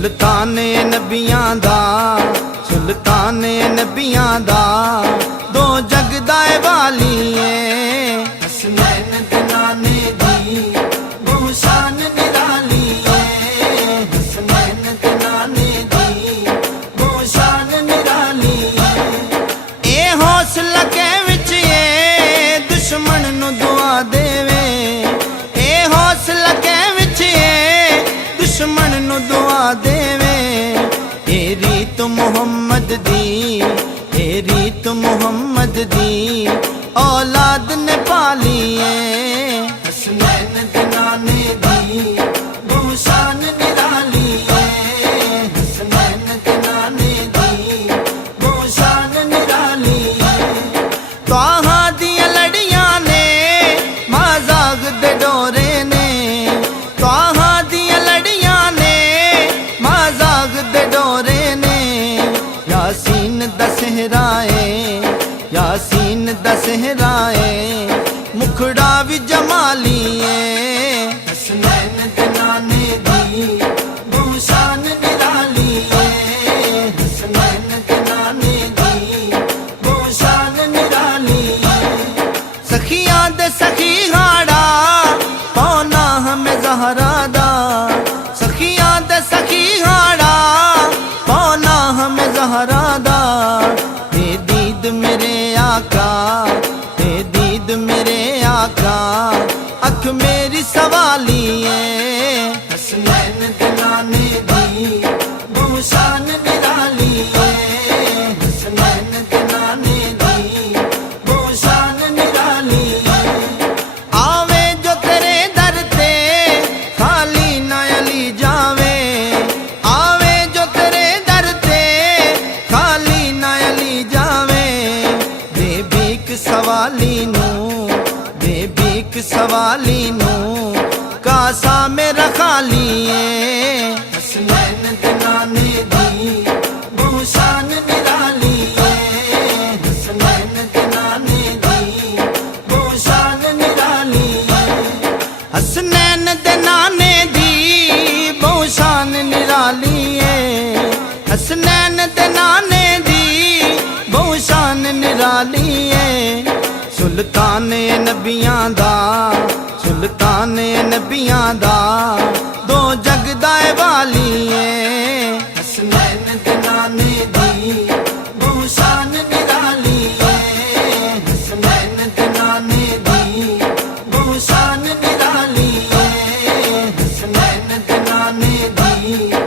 سلطان نبیاں دا سلطان نبیاں دا دو جگ دا والی ہے حسنین دے نانے دی بہت شان نرالی ہے حسنین دے نانے دی بہت شان نرالی ہے اے حوصلہ کے وچ اے دشمن نو دعا دیوے اے حوصلہ کے وچ اے دشمن نو دعا دیوے اے ریت محمد دی اے ریت محمد دی اولاد نے پالی ہے حسنین دے نانے دی بہت شان نرالی ہے حسنین دے نانے دی بہت شان نرالی ہے طٰہٰ دیاں لڑیاں نے مازاغ دے ڈورے نے طٰہٰ دیاں لڑیاں نے مازاغ دے ڈورے نے یاسین دا صحرا ہے یاسین دا صحرا ہے مکھڑا بھی جمالی ہے حسنین دے نانے دی بہت شان نرالی ہے حسنین دے نانے دی بہت شان نرالی ہے سخیاں دے سخی ہاڑا پونا ہمیں زہرا دا سخیاں دے سخی ہاڑا پونا ہمیں زہرا دا اے دید میرے آقا اے دید میرے آقا اکھ میری سوالی ہے حسنین دے نانے دی بہت شان نرالی ہے حسنین دے نانے دی بہت شان نرالی ہے آوے جو تیرے در تے خالی نہ علی جاوے آوے جو تیرے در تے خالی نہ علی جاوے بے بیک سوالی نو بے بیک سوالی نو کاسا میرا خالی ہے حسنین دے نانے دی بہت شان نرالی ہے حسنین دے نانے دی بہت شان نرالی ہے حسنین دے نانے دی بہت شان نرالی ہے حسنین دے نانے دی بہت شان نرالی ہے سلطان نبیاں دا سلطان نبیاں دا دو جگ دا والی ہے حسنین دے نانے دی بہت شان نرالی ہے حسنین دے نانے دی بہت شان نرالی ہے حسنین دے نانے دی